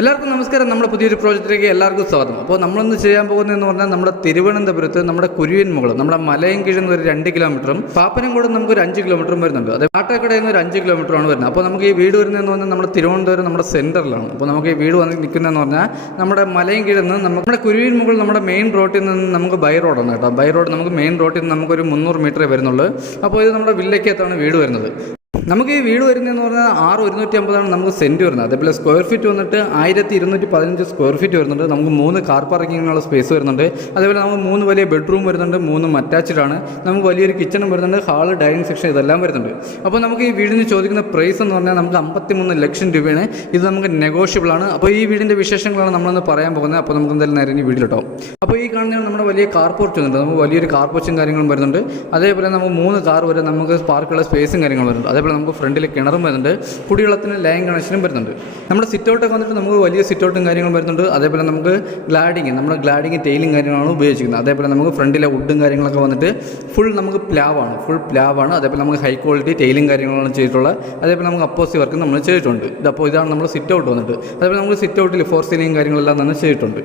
എല്ലാവർക്കും നമസ്കാരം. നമ്മുടെ പുതിയൊരു പ്രോജക്റ്റിലേക്ക് എല്ലാവർക്കും സ്വാഗതം. അപ്പോൾ നമ്മളിന്ന് ചെയ്യാൻ പോകുന്നതെന്ന് പറഞ്ഞാൽ നമ്മുടെ തിരുവനന്തപുരത്ത് നമ്മുടെ കുരുവിൻമുകൾ നമ്മുടെ മലയൻകീഴിൽ നിന്ന് ഒരു 2 കിലോമീറ്ററും പാപ്പനംകോട് നമുക്ക് ഒരു 5 കിലോമീറ്ററും വരുന്നുണ്ട്. അത് കാട്ടക്കടയിൽ നിന്ന് ഒരു 5 കിലോമീറ്ററാണ് വരുന്നത്. അപ്പോൾ നമുക്ക് ഈ വീട് വരുന്നതെന്ന് പറഞ്ഞാൽ നമ്മുടെ തിരുവനന്തപുരം നമ്മുടെ സെൻറ്ററിലാണ്. അപ്പോൾ നമുക്ക് ഈ വീട് വന്ന് നിൽക്കുന്നതെന്ന് പറഞ്ഞാൽ നമ്മുടെ മലയൻകീഴിൽ നിന്ന് നമ്മുടെ കുരുവിൻമുകൾ നമ്മുടെ മെയിൻ റോഡിൽ നിന്ന് നമുക്ക് ബൈ റോഡാണ് കേട്ടോ. ബൈ റോഡ് നമുക്ക് മെയിൻ റോഡിൽ നിന്ന് നമുക്കൊരു 300 മീറ്ററേ വരുന്നുള്ളൂ. അപ്പോൾ ഇത് നമ്മുടെ വില്ലയ്ക്കകത്താണ് വീട് വരുന്നത്. നമുക്ക് ഈ വീട് വരുന്നതെന്ന് പറഞ്ഞാൽ 6,150 നമുക്ക് സെൻറ്റ് വരുന്നത്. അതേപോലെ സ്ക്വയർ ഫീറ്റ് വന്നിട്ട് 1,215 സ്ക്വയർ ഫീറ്റ് വരുന്നുണ്ട്. നമുക്ക് 3 കാർ പാർക്കിങ്ങിനുള്ള സ്പേസ് വരുന്നുണ്ട്. അതേപോലെ നമുക്ക് 3 വലിയ ബെഡ്റൂം വരുന്നുണ്ട്, 3 അറ്റാച്ച്ഡാണ്. നമുക്ക് വലിയൊരു കിച്ചണും വരുന്നുണ്ട്, ഹാള്, ഡൈനിങ് സെക്ഷൻ ഇതെല്ലാം വരുന്നുണ്ട്. അപ്പോൾ നമുക്ക് ഈ വീടിന് ചോദിക്കുന്ന പ്രൈസ് എന്ന് പറഞ്ഞാൽ നമുക്ക് 53 ലക്ഷം രൂപയാണ്. ഇത് നമുക്ക് നെഗോഷ്യബിൾ ആണ്. അപ്പോൾ ഈ വീടിൻ്റെ വിശേഷങ്ങളാണ് നമ്മളൊന്ന് പറയാൻ പോകുന്നത്. അപ്പോൾ നമുക്ക് എന്തായാലും നേരെ ഈ വീട്ടിലിട്ടോ. അപ്പോൾ ഈ കാണുന്നതാണ് നമ്മുടെ വലിയ കാർ പോർച്ച് വരുന്നുണ്ട്. നമുക്ക് വലിയൊരു കാർ പോർച്ചും കാര്യങ്ങളും വരുന്നുണ്ട്. അതേപോലെ നമുക്ക് 3 കാർ വരെ നമുക്ക് പാർക്കുള്ള സ്പേസും കാര്യങ്ങളും വരുന്നുണ്ട്. അതേപോലെ നമുക്ക് ഫ്രണ്ടിൽ കിണറും വരുന്നുണ്ട്, കുടിവെള്ളത്തിന് ലൈൻ കണക്ഷനും വരുന്നുണ്ട്. നമ്മുടെ സിറ്റൗട്ടൊക്കെ വന്നിട്ട് നമുക്ക് വലിയ സിറ്റൗട്ടും കാര്യങ്ങളും വരുന്നുണ്ട്. അതേപോലെ നമുക്ക് നമ്മുടെ ഗ്ലാഡിങ് ടെയിലും കാര്യങ്ങളാണ് ഉപയോഗിച്ചിരിക്കുന്നത്. അതേപോലെ നമുക്ക് ഫ്രണ്ടിലെ വുഡും കാര്യങ്ങളൊക്കെ വന്നിട്ട് ഫുൾ പ്ലാവാണ്. അതേപോലെ നമുക്ക് ഹൈ ക്വാളിറ്റി ടെയിലും കാര്യങ്ങളാണ് ചെയ്തിട്ടുള്ളത്. അതേപോലെ നമുക്ക് അപ്പോസി വർക്ക് നമ്മൾ ചെയ്തിട്ടുണ്ട്. അപ്പോൾ ഇതാണ് നമ്മൾ സിറ്റൗട്ട് വന്നിട്ട്. അതേപോലെ നമുക്ക് സിറ്റൗട്ടിൽ ഫോർ സീലിംഗ് കാര്യങ്ങളെല്ലാം തന്നെ ചെയ്തിട്ടുണ്ട്.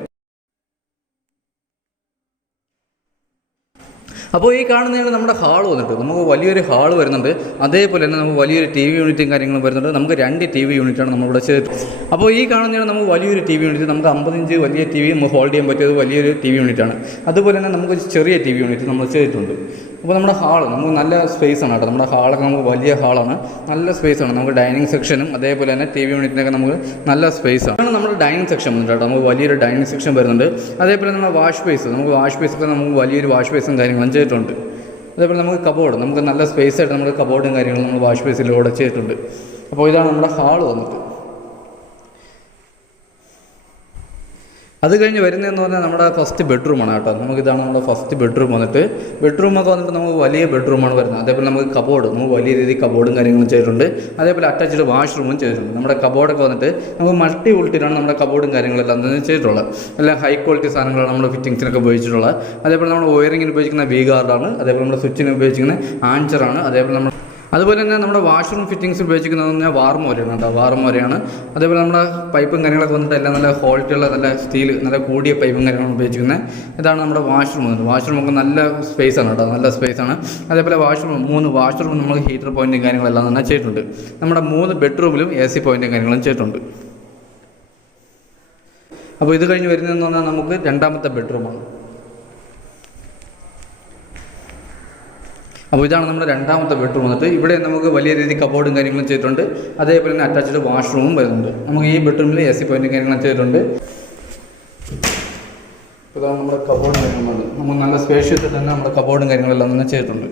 അപ്പോൾ ഈ കാണുന്നതാണ് നമ്മുടെ ഹാൾ വന്നിട്ട്. നമുക്ക് വലിയൊരു ഹാൾ വരുന്നുണ്ട്. അതേപോലെ തന്നെ നമുക്ക് വലിയൊരു TV യൂണിറ്റും കാര്യങ്ങളും വരുന്നുണ്ട്. നമുക്ക് 2 TV യൂണിറ്റാണ് നമ്മളിവിടെ ചെയ്തിട്ടുള്ളത്. അപ്പോൾ ഈ കാണുന്നതാണ് നമുക്ക് വലിയൊരു TV യൂണിറ്റ്. നമുക്ക് 50 ഇഞ്ച് വലിയ TV നമുക്ക് ഹോൾഡ് ചെയ്യാൻ പറ്റിയത് വലിയൊരു TV യൂണിറ്റാണ്. അതുപോലെ തന്നെ നമുക്ക് ചെറിയ TV യൂണിറ്റ് നമ്മൾ ചെയ്തിട്ടുണ്ട്. അപ്പോൾ നമ്മുടെ ഹാൾ നമുക്ക് നല്ല സ്പേസാണ് കേട്ടോ. നമ്മുടെ ഹാളൊക്കെ നമുക്ക് വലിയ ഹാളാണ്, നല്ല സ്പേസാണ്. നമുക്ക് ഡൈനിങ് സെക്ഷനും അതേപോലെ തന്നെ TV യൂണിറ്റിനൊക്കെ നമുക്ക് നല്ല സ്പേസാണ്. നമ്മുടെ ഡൈനിങ് സെക്ഷൻ വന്നിട്ട് കേട്ടോ. നമുക്ക് വലിയൊരു ഡൈനിങ് സെക്ഷൻ വരുന്നുണ്ട്. അതേപോലെ നമ്മുടെ വാഷ് ബേസ്, നമുക്ക് വാഷ് ബേസൊക്കെ നമുക്ക് വലിയൊരു വാഷ് ബേസും കാര്യങ്ങളും ചെയ്തിട്ടുണ്ട്. അതേപോലെ നമുക്ക് കബോർഡ്, നമുക്ക് നല്ല സ്പേസായിട്ട് നമ്മുടെ കബോർഡും കാര്യങ്ങളും നമ്മൾ വാഷ് ബേസിലൂടെ ചെയ്തിട്ടുണ്ട്. അപ്പോൾ ഇതാണ് നമ്മുടെ ഹാൾ വന്നിട്ട്. അത് കഴിഞ്ഞ് വരുന്നതെന്ന് പറഞ്ഞാൽ നമ്മുടെ ഫസ്റ്റ് ബെഡ്റൂമാണ് കേട്ടോ. നമുക്കിതാണ് നമ്മുടെ ഫസ്റ്റ് ബെഡ്റൂം വന്നിട്ട്. ബെഡ്റൂമൊക്കെ വന്നിട്ട് നമുക്ക് വലിയ ബെഡ്റൂമാണ് വരുന്നത്. അതേപോലെ നമുക്ക് കബോർഡ്, നമുക്ക് വലിയ രീതിയിൽ കബോർഡും കാര്യങ്ങളും ചെയ്തിട്ടുണ്ട്. അതേപോലെ അറ്റാച്ച്ഡ് വാഷ്റൂമും ചെയ്തിട്ടുണ്ട്. നമ്മുടെ കബോർഡൊക്കെ വന്നിട്ട് നമുക്ക് മൾട്ടി വോൾട്ടിലാണ് നമ്മുടെ കബോർഡും കാര്യങ്ങളെല്ലാം തന്നെ ചെയ്തിട്ടുള്ളത്. എല്ലാം ഹൈ ക്വാളിറ്റി സാധനങ്ങളാണ് നമ്മൾ ഫിറ്റിങ്സിനൊക്കെ ഉപയോഗിച്ചിട്ടുള്ളത്. അതേപോലെ നമ്മൾ വയറിങ്ങിന് ഉപയോഗിക്കുന്ന വി ഗാർഡാണ്. അതേപോലെ നമ്മുടെ സ്വിച്ചിന് ഉപയോഗിക്കുന്ന ആൻച്ചറാണ്. അതുപോലെ തന്നെ നമ്മുടെ വാഷ്റൂം ഫിറ്റിങ്സ് ഉപയോഗിക്കുന്നത് പറഞ്ഞാൽ വാർമോരയാണ് കേട്ടോ. വാർമോരയാണ്. അതേപോലെ നമ്മുടെ പൈപ്പും കാര്യങ്ങളൊക്കെ വന്നിട്ട് എല്ലാം നല്ല ക്വാളിറ്റിയുള്ള നല്ല സ്റ്റീൽ, നല്ല കൂടിയ പൈപ്പും കാര്യങ്ങളാണ് ഉപയോഗിക്കുന്നത്. ഇതാണ് നമ്മുടെ വാഷ്റൂം വന്നിട്ട്. വാഷ്റൂമൊക്കെ നല്ല സ്പേസാണ് കേട്ടോ, നല്ല സ്പേസാണ്. അതേപോലെ 3 വാഷ്റൂം നമ്മൾ ഹീറ്റർ പോയിൻറ്റും കാര്യങ്ങളെല്ലാം തന്നെ ചെയ്തിട്ടുണ്ട്. നമ്മുടെ 3 ബെഡ്റൂമിലും AC പോയിൻറ്റും കാര്യങ്ങളും ചെയ്തിട്ടുണ്ട്. അപ്പോൾ ഇത് കഴിഞ്ഞ് വരുന്നതെന്ന് പറഞ്ഞാൽ നമുക്ക് 2ാമത്തെ ബെഡ്റൂമാണ്. അപ്പോൾ ഇതാണ് നമ്മുടെ 2ാമത്തെ ബെഡ്റൂം വന്നിട്ട്. ഇവിടെ നമുക്ക് വലിയ രീതിയിൽ കബോർഡും കാര്യങ്ങളും ചെയ്തിട്ടുണ്ട്. അതേപോലെ തന്നെ അറ്റാച്ച്ഡ് വാഷ്റൂമും വരുന്നുണ്ട്. നമുക്ക് ഈ ബെഡ്റൂമിൽ AC പോയിൻറ്റും കാര്യങ്ങളും ചെയ്തിട്ടുണ്ട്. ഇതാണ് നമ്മുടെ കബോർഡും കാര്യങ്ങളുണ്ട്. നമുക്ക് നല്ല സ്പേഷ്യസ് തന്നെ നമ്മുടെ കബോർഡും കാര്യങ്ങളെല്ലാം തന്നെ ചെയ്തിട്ടുണ്ട്.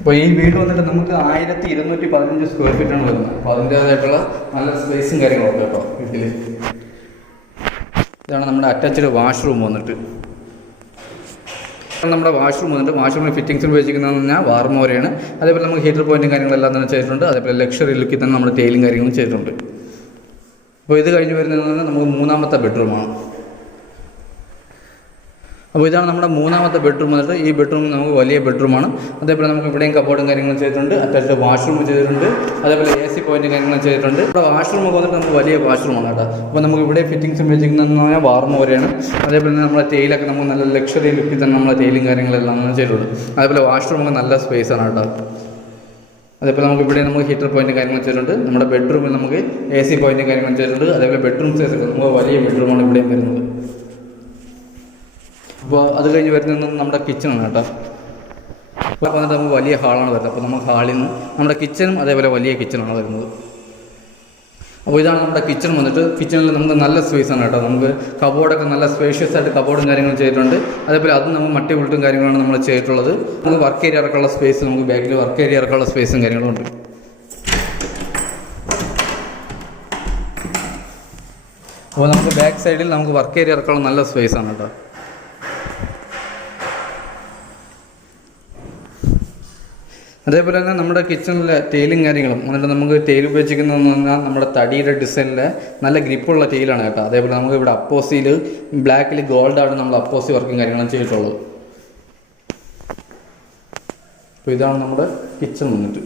അപ്പോൾ ഈ വീട് വന്നിട്ട് നമുക്ക് 1,215 സ്ക്വയർ ഫീറ്റാണ് വരുന്നത്. അപ്പോൾ അതിൻ്റേതായിട്ടുള്ള നല്ല സ്പേസും കാര്യങ്ങളൊക്കെ കേട്ടോ വീട്ടിൽ. ഇതാണ് നമ്മുടെ അറ്റാച്ച്ഡ് വാഷ്റൂം വന്നിട്ട്. നമ്മുടെ വാഷ്റൂം വന്നിട്ട് വാഷ്റൂമിൽ ഫിറ്റിങ്സിന് ഉപയോഗിക്കുന്നതെന്ന് പറഞ്ഞാൽ വാർമോരയാണ്. അതേപോലെ നമുക്ക് ഹീറ്റർ പോയിൻറ്റും കാര്യങ്ങളെല്ലാം തന്നെ ചെയ്തിട്ടുണ്ട്. അതേപോലെ ലക്ഷറി ലുക്കിൽ തന്നെ നമ്മുടെ ടൈലും കാര്യങ്ങളും ചെയ്തിട്ടുണ്ട്. അപ്പോൾ ഇത് കഴിഞ്ഞ് വരുന്നതെന്ന് പറഞ്ഞാൽ നമുക്ക് 3ാമത്തെ ബെഡ്റൂമാണ്. അപ്പോൾ ഇതാണ് നമ്മുടെ 3ാമത്തെ ബെഡ്റൂം വന്നിട്ട്. ഈ ബെഡ്റൂം നമുക്ക് വലിയ ബെഡ്റൂമാണ്. അതേപോലെ നമുക്ക് ഇവിടെയും കബോർഡും കാര്യങ്ങളും ചെയ്തിട്ടുണ്ട്. അറ്റാച്ച്ഡ് വാഷ്റൂം ചെയ്തിട്ടുണ്ട്. അതേപോലെ AC പോയിൻറ്റും കാര്യങ്ങളും ചെയ്തിട്ടുണ്ട്. ഇവിടെ വാഷ്റൂമൊക്കെ വന്നിട്ട് നമുക്ക് വലിയ വാഷ്റൂമാണ് കേട്ടോ. അപ്പോൾ നമുക്ക് ഇവിടെ ഫിറ്റിങ്സ് ഉപയോഗിക്കുന്നതെന്ന് പറഞ്ഞാൽ വാർമോരയാണ്. അതേപോലെ തന്നെ നമ്മുടെ ടൈലൊക്കെ നമുക്ക് നല്ല ലക്ഷറി ലുക്കിൽ തന്നെ നമ്മളെ ടൈലും കാര്യങ്ങളെല്ലാം ചെയ്തിട്ടുണ്ട്. അതേപോലെ വാഷ്റൂമൊക്കെ നല്ല സ്പേസാണ് കേട്ടോ. അതേപോലെ നമുക്ക് ഇവിടെ നമുക്ക് ഹീറ്റർ പോയിൻറ്റും കാര്യങ്ങളും ചെയ്തിട്ടുണ്ട്. നമ്മുടെ ബെഡ്റൂമിൽ നമുക്ക് AC പോയിൻറ്റും കാര്യങ്ങളും ചെയ്തിട്ടുണ്ട്. അതേപോലെ ബെഡ്റൂം സൈസൊക്കെ നമുക്ക് വലിയ ബെഡ്റൂമാണ് ഇവിടെയും വരുന്നത്. അപ്പോൾ അത് കഴിഞ്ഞ് വരുന്നത് നമ്മുടെ കിച്ചണാണ് കേട്ടോ. അപ്പോൾ വന്നിട്ട് നമുക്ക് വലിയ ഹാളാണ് വരുന്നത്. അപ്പോൾ നമുക്ക് ഹാളിൽ നിന്ന് നമ്മുടെ കിച്ചണും അതേപോലെ വലിയ കിച്ചണാണ് വരുന്നത്. അപ്പോൾ ഇതാണ് നമ്മുടെ കിച്ചൺ വന്നിട്ട്. കിച്ചണിൽ നമുക്ക് നല്ല സ്പേസാണ് കേട്ടോ. നമുക്ക് കബോർഡൊക്കെ നല്ല സ്പേഷ്യസ് ആയിട്ട് കബോർഡും കാര്യങ്ങളും ചെയ്തിട്ടുണ്ട്. അതേപോലെ അത് നമുക്ക് മട്ടി ഉൾട്ടും കാര്യങ്ങളാണ് നമ്മൾ ചെയ്തിട്ടുള്ളത്. നമുക്ക് വർക്ക് ഏരിയ ഇറക്കാനുള്ള സ്പേസ്, നമുക്ക് ബാക്കിൽ വർക്ക് ഏരിയ ഇറക്കാനുള്ള സ്പേസും കാര്യങ്ങളും ഉണ്ട്. അപ്പോൾ നമുക്ക് ബാക്ക് സൈഡിൽ നമുക്ക് വർക്ക് ഏരിയ ഇറക്കാനുള്ള നല്ല സ്പേസാണ് കേട്ടോ. അതേപോലെ തന്നെ നമ്മുടെ കിച്ചണിലെ ടൈലും കാര്യങ്ങളും എന്നിട്ട് നമുക്ക് ടൈൽ ഉപയോഗിച്ചിരിക്കുന്നതെന്ന് പറഞ്ഞാൽ നമ്മുടെ തടിയുടെ ഡിസൈനിലെ നല്ല ഗ്രിപ്പുള്ള ടൈലാണ് കേട്ടോ. അതേപോലെ നമുക്ക് ഇവിടെ അപ്പോസിയിൽ ബ്ലാക്കിൽ ഗോൾഡാണ് നമ്മൾ അപ്പോസി വർക്കും കാര്യങ്ങളും ചെയ്തിട്ടുള്ളത്. അപ്പോൾ ഇതാണ് നമ്മുടെ കിച്ചൺ വന്നിട്ട്.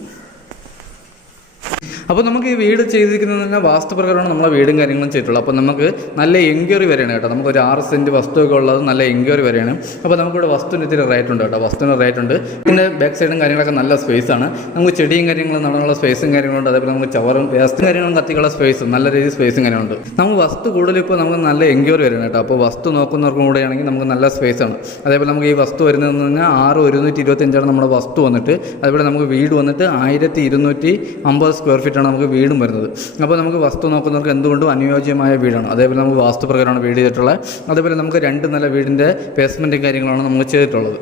അപ്പോൾ നമുക്ക് ഈ വീട് ചെയ്തിരിക്കുന്നത് തന്നെ വാസ്തുപ്രകാരമാണ് നമ്മളെ വീടും കാര്യങ്ങളും ചെയ്തിട്ടുള്ളത്. അപ്പോൾ നമുക്ക് നല്ല എൻക്വയറി വരെയാണ് കേട്ടോ. നമുക്ക് ഒരു 6 സെൻറ്റ് വസ്തുവൊക്കെ ഉള്ളത് നല്ല എൻക്വയറി വരെയാണ്. അപ്പോൾ നമുക്കിവിടെ വസ്തുവിന് ഇത്തിരി റേറ്റ് ഉണ്ട് കേട്ടോ. വസ്തുവിന് റേറ്റ് ഉണ്ട്. പിന്നെ ബാക്ക് സൈഡും കാര്യങ്ങളൊക്കെ നല്ല സ്പേസാണ്. നമുക്ക് ചെടിയും കാര്യങ്ങളും നടന്നുള്ള സ്പേസും കാര്യങ്ങളുണ്ട്. അതേപോലെ നമുക്ക് ചവറും വേസ്റ്റും കാര്യങ്ങളും കത്തിക്കുള്ള സ്പേസും നല്ല രീതിയിൽ സ്പേസും കാര്യങ്ങളുണ്ട്. നമുക്ക് വസ്തു കൂടുതൽ ഇപ്പോൾ നമുക്ക് നല്ല എൻക്വയറി വരെയാണ് കേട്ടോ. അപ്പോൾ വസ്തു നോക്കുന്നവർക്കും കൂടെയാണെങ്കിൽ നമുക്ക് നല്ല സ്പേസാണ്. അതേപോലെ നമുക്ക് ഈ വസ്തു വരുന്നതെന്ന് പറഞ്ഞാൽ 6125 നമ്മുടെ വസ്തു വന്നിട്ട്. അതേപോലെ നമുക്ക് വീട് വന്നിട്ട് 1250 സ്ക്വയർ ഫീറ്റാണ് നമുക്ക് വീടും വരുന്നത്. അപ്പോൾ നമുക്ക് വസ്തു നോക്കുന്നവർക്ക് എന്തുകൊണ്ടും അനുയോജ്യമായ വീടാണ്. അതേപോലെ നമുക്ക് വാസ്തുപ്രകാരമാണ് വീട് ചെയ്തിട്ടുള്ളത്. അതേപോലെ നമുക്ക് 2 നില വീടിൻ്റെ ബേസ്മെൻറ്റും കാര്യങ്ങളാണ് നമുക്ക് ചെയ്തിട്ടുള്ളത്.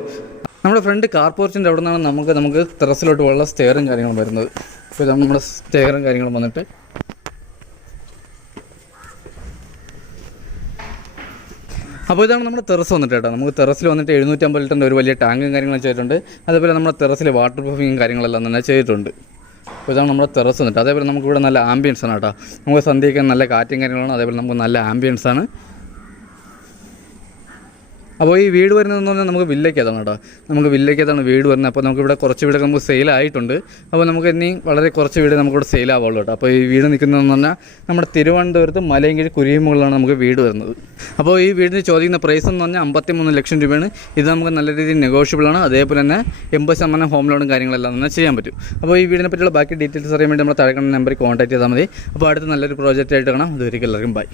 നമ്മുടെ ഫ്രണ്ട് കാർ പോർച്ചിൻ്റെ അവിടെ നിന്നാണ് നമുക്ക് ടെറസിലോട്ട് ഉള്ള സ്റ്റെയറും കാര്യങ്ങളും വരുന്നത്. ഇപ്പോൾ നമ്മുടെ സ്റ്റെയറും കാര്യങ്ങളും വന്നിട്ട് അപ്പോൾ ഇതാണ് നമ്മുടെ ടെറസ് വന്നിട്ട് കേട്ടോ. നമുക്ക് ടെറസിൽ വന്നിട്ട് 750 ലിറ്ററിൻ്റെ ഒരു വലിയ ടാങ്കും കാര്യങ്ങളും ചെയ്തിട്ടുണ്ട്. അതേപോലെ നമ്മുടെ ടെറസിൽ വാട്ടർ പ്രൂഫിങ്ങും കാര്യങ്ങളെല്ലാം തന്നെ ചെയ്തിട്ടുണ്ട്. അപ്പോൾ ഇതാണ് നമ്മുടെ ടെറസ് വന്നിട്ട്. അതേപോലെ നമുക്കിവിടെ നല്ല ആംബിയൻസ് ആണ് കേട്ടോ. നമുക്ക് സന്ധ്യയ്ക്ക് നല്ല കാറ്റും കാര്യങ്ങളാണ്. അതേപോലെ നമുക്ക് നല്ല ആംബിയൻസ് ആണ്. അപ്പോൾ ഈ വീട് വരുന്നതെന്ന് പറഞ്ഞാൽ നമുക്ക് വില്ലയ്ക്കതാണ് കേട്ടോ. നമുക്ക് വില്ലയ്ക്കതാണ് വീട് വരുന്നത്. അപ്പോൾ നമുക്കിവിടെ കുറച്ച് വീടൊക്കെ നമുക്ക് സെയിലായിട്ടുണ്ട്. അപ്പോൾ നമുക്ക് ഇനി വളരെ കുറച്ച് വീട് നമുക്കിവിടെ സെയിലാവുള്ളൂ കേട്ടോ. അപ്പോൾ ഈ വീട് നിൽക്കുന്നതെന്ന് പറഞ്ഞാൽ നമ്മുടെ തിരുവനന്തപുരത്ത് മലയങ്കിഴി കുരിയമുകളിലാണ് നമുക്ക് വീട് വരുന്നത്. അപ്പോൾ ഈ വീടിന് ചോദിക്കുന്ന പ്രൈസ് എന്ന് പറഞ്ഞാൽ 53 ലക്ഷം രൂപയാണ്. ഇത് നമുക്ക് നല്ല രീതിയിൽ നെഗോഷ്യബിളാണ്. അതേപോലെ തന്നെ 80% ഹോം ലോണും കാര്യങ്ങളെല്ലാം തന്നെ ചെയ്യാൻ പറ്റും. അപ്പോൾ ഈ വീടിനെ പറ്റിയുള്ള ബാക്കി ഡീറ്റെയിൽസ് അറിയാൻ വേണ്ടി നമ്മൾ താഴെ കാണുന്ന നമ്പറിൽ കോൺടാക്ട് ചെയ്താൽ മതി. അപ്പോൾ അടുത്ത നല്ലൊരു പ്രോജക്റ്റ് ആയിട്ട് കാണാം. അതുവരെയും എല്ലാവർക്കും ബൈ.